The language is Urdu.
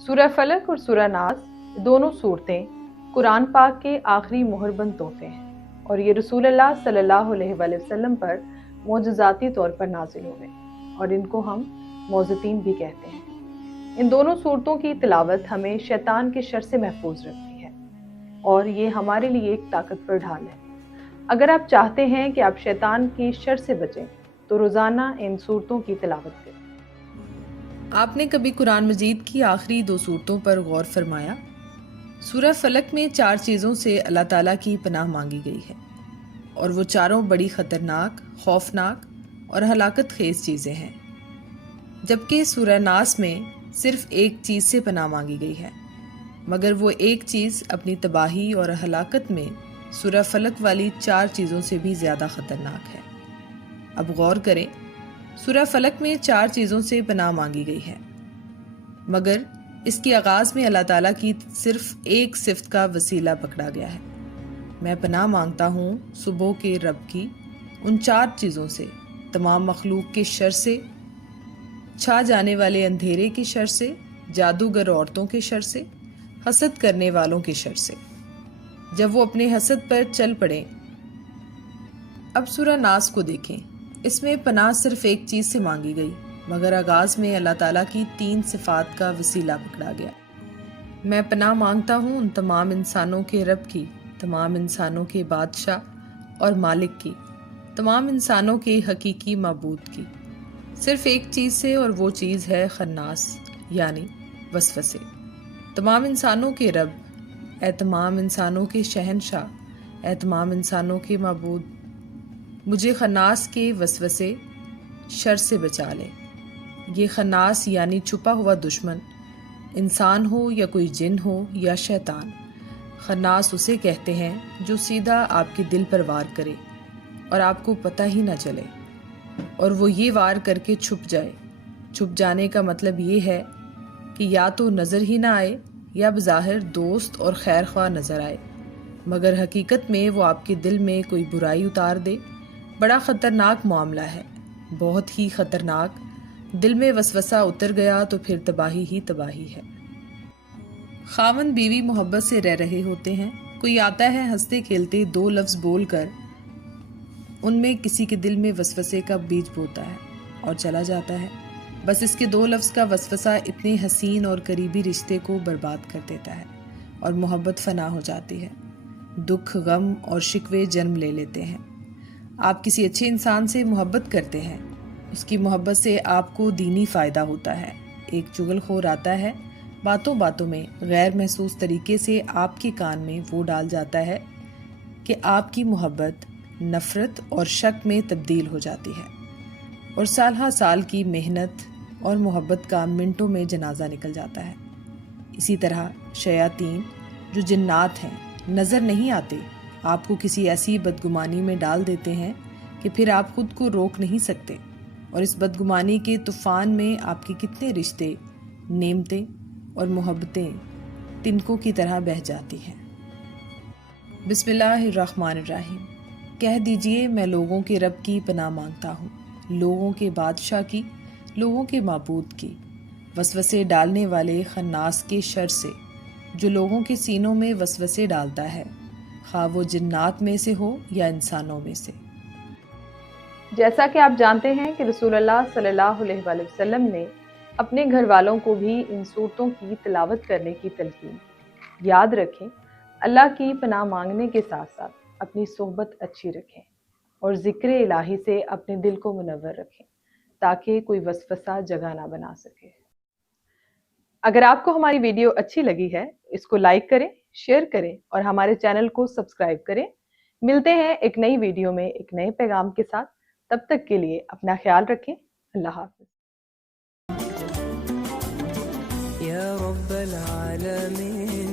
سورہ فلق اور سورہ ناس دونوں صورتیں قرآن پاک کے آخری مہربند تحفے ہیں اور یہ رسول اللہ صلی اللہ علیہ وآلہ وسلم پر معجزاتی طور پر نازل ہوئے اور ان کو ہم معوذتین بھی کہتے ہیں۔ ان دونوں صورتوں کی تلاوت ہمیں شیطان کے شر سے محفوظ رکھتی ہے اور یہ ہمارے لیے ایک طاقتور ڈھال ہے۔ اگر آپ چاہتے ہیں کہ آپ شیطان کی شر سے بچیں تو روزانہ ان صورتوں کی تلاوت کریں۔ آپ نے کبھی قرآن مجید کی آخری 2 صورتوں پر غور فرمایا؟ سورہ فلق میں 4 چیزوں سے اللہ تعالیٰ کی پناہ مانگی گئی ہے اور وہ چاروں بڑی خطرناک، خوفناک اور ہلاکت خیز چیزیں ہیں، جبکہ سورہ ناس میں صرف ایک چیز سے پناہ مانگی گئی ہے، مگر وہ ایک چیز اپنی تباہی اور ہلاکت میں سورہ فلق والی 4 چیزوں سے بھی زیادہ خطرناک ہے۔ اب غور کریں، سورہ فلق میں 4 چیزوں سے پناہ مانگی گئی ہے، مگر اس کے آغاز میں اللہ تعالیٰ کی صرف ایک صفت کا وسیلہ پکڑا گیا ہے۔ میں پناہ مانگتا ہوں صبح کے رب کی ان 4 چیزوں سے، تمام مخلوق کے شر سے، چھا جانے والے اندھیرے کے شر سے، جادوگر عورتوں کے شر سے، حسد کرنے والوں کے شر سے، جب وہ اپنے حسد پر چل پڑیں۔ اب سورہ ناس کو دیکھیں، اس میں پناہ صرف ایک چیز سے مانگی گئی، مگر آغاز میں اللہ تعالیٰ کی 3 صفات کا وسیلہ پکڑا گیا۔ میں پناہ مانگتا ہوں ان تمام انسانوں کے رب کی، تمام انسانوں کے بادشاہ اور مالک کی، تمام انسانوں کے حقیقی معبود کی، صرف ایک چیز سے، اور وہ چیز ہے خناس یعنی وسوسے۔ تمام انسانوں کے رب، اے تمام انسانوں کے شہنشاہ، اے تمام انسانوں کے معبود، مجھے خناس کے وسوسے شر سے بچا لے۔ یہ خناس یعنی چھپا ہوا دشمن، انسان ہو یا کوئی جن ہو یا شیطان۔ خناس اسے کہتے ہیں جو سیدھا آپ کے دل پر وار کرے اور آپ کو پتہ ہی نہ چلے، اور وہ یہ وار کر کے چھپ جائے۔ چھپ جانے کا مطلب یہ ہے کہ یا تو نظر ہی نہ آئے یا بظاہر دوست اور خیر خواہ نظر آئے، مگر حقیقت میں وہ آپ کے دل میں کوئی برائی اتار دے۔ بڑا خطرناک معاملہ ہے، بہت ہی خطرناک۔ دل میں وسوسہ اتر گیا تو پھر تباہی ہی تباہی ہے۔ خاوند بیوی محبت سے رہ رہے ہوتے ہیں، کوئی آتا ہے ہنستے کھیلتے 2 لفظ بول کر ان میں کسی کے دل میں وسوسے کا بیج بوتا ہے اور چلا جاتا ہے۔ بس اس کے 2 لفظ کا وسوسہ اتنے حسین اور قریبی رشتے کو برباد کر دیتا ہے اور محبت فنا ہو جاتی ہے۔ دکھ، غم اور شکوے جنم لے لیتے ہیں۔ آپ کسی اچھے انسان سے محبت کرتے ہیں، اس کی محبت سے آپ کو دینی فائدہ ہوتا ہے۔ ایک چغل خور آتا ہے، باتوں باتوں میں غیر محسوس طریقے سے آپ کے کان میں وہ ڈال جاتا ہے کہ آپ کی محبت نفرت اور شک میں تبدیل ہو جاتی ہے، اور سال ہا سال کی محنت اور محبت کا منٹوں میں جنازہ نکل جاتا ہے۔ اسی طرح شیاطین جو جنات ہیں، نظر نہیں آتے، آپ کو کسی ایسی بدگمانی میں ڈال دیتے ہیں کہ پھر آپ خود کو روک نہیں سکتے، اور اس بدگمانی کے طوفان میں آپ کے کتنے رشتے، نعمتیں اور محبتیں تنکوں کی طرح بہہ جاتی ہیں۔ بسم اللہ الرحمن الرحیم۔ کہہ دیجئے میں لوگوں کے رب کی پناہ مانگتا ہوں، لوگوں کے بادشاہ کی، لوگوں کے معبود کی، وسوسے ڈالنے والے خناس کے شر سے جو لوگوں کے سینوں میں وسوسے ڈالتا ہے، خواہ وہ جنات میں سے ہو یا انسانوں میں سے۔ جیسا کہ آپ جانتے ہیں کہ رسول اللہ صلی اللہ علیہ وآلہ وسلم نے اپنے گھر والوں کو بھی ان صورتوں کی تلاوت کرنے کی تلقین۔ یاد رکھیں، اللہ کی پناہ مانگنے کے ساتھ ساتھ اپنی صحبت اچھی رکھیں اور ذکر الہی سے اپنے دل کو منور رکھیں تاکہ کوئی وسوسہ جگہ نہ بنا سکے۔ اگر آپ کو ہماری ویڈیو اچھی لگی ہے، اس کو لائک کریں، شیئر کریں اور ہمارے چینل کو سبسکرائب کریں۔ ملتے ہیں ایک نئی ویڈیو میں ایک نئے پیغام کے ساتھ، تب تک کے لیے اپنا خیال رکھیں۔ اللہ حافظ۔ یا رب العالمین